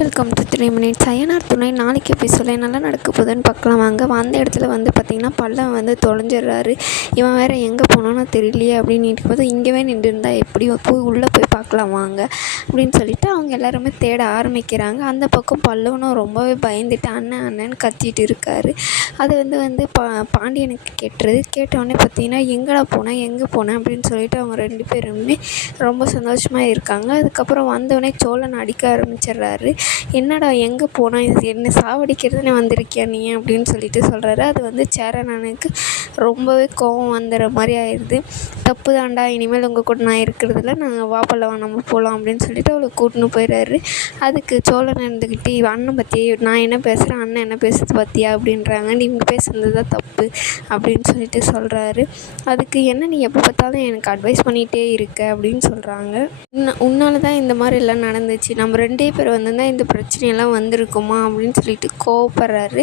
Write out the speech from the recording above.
Welcome to 3 minutes. Ayyanar துணை நாளைக்கு எபிசோட நல்லா நடக்க போகுதுன்னு பார்க்கலாம் வாங்க. அந்த இடத்துல பார்த்திங்கன்னா பல்லவன் தொலைஞ்சிடுறாரு. இவன் வேறு எங்கே போனோன்னு தெரியலையே அப்படின்னு இருக்கும்போது இங்கேவே நின்றுருந்தா எப்படி போய் உள்ளே போய் பார்க்கலாம் வாங்க அப்படின்னு சொல்லிட்டு அவங்க எல்லாருமே தேட ஆரம்பிக்கிறாங்க. அந்த பக்கம் பல்லவனும் ரொம்பவே பயந்துட்டு அண்ணன் அண்ணன்னு கத்திட்டு இருக்காரு. அது பாண்டியனுக்கு கேட்டுறது. கேட்டவுடனே பார்த்திங்கன்னா எங்கே போனேன் அப்படின்னு சொல்லிட்டு அவங்க 2 பேருமே ரொம்ப சந்தோஷமாக இருக்காங்க. அதுக்கப்புறம் வந்தோடனே சோழன் அடிக்க ஆரம்பிச்சிடுறாரு. என்னடா எங்கே போனால் என்னை சாவடிக்கிறதுன்னு வந்திருக்கியா நீ அப்படின்னு சொல்லிட்டு சொல்கிறாரு. அது சேரனனுக்கு ரொம்பவே கோபம் வந்துடுற மாதிரி ஆயிடுது. தப்பு தாண்டா, இனிமேல் உங்கள் கூட நான் இருக்கிறதில்ல, நாங்கள் வாப்பல்லவா நம்ம போகலாம் அப்படின்னு சொல்லிட்டு அவளை கூட்டின்னு போயிடுறாரு. அதுக்கு சோழன் இருந்துக்கிட்டு அண்ணன் பற்றி நான் என்ன பேசுகிறேன், அண்ணன் என்ன பேசுறது பார்த்தியா அப்படின்றாங்க. நீங்க பேசுனது தான் தப்பு அப்படின்னு சொல்லிட்டு சொல்கிறாரு. அதுக்கு என்ன நீ எப்போ பார்த்தாலும் எனக்கு அட்வைஸ் பண்ணிகிட்டே இருக்க அப்படின்னு சொல்கிறாங்க. உன்னால தான் இந்த மாதிரி எல்லாம் நடந்துச்சு, நம்ம 2 பேர் இந்த பிரச்சனையெல்லாம் வந்திருக்குமா அப்படின்னு சொல்லிட்டு கோவப்படுறாரு.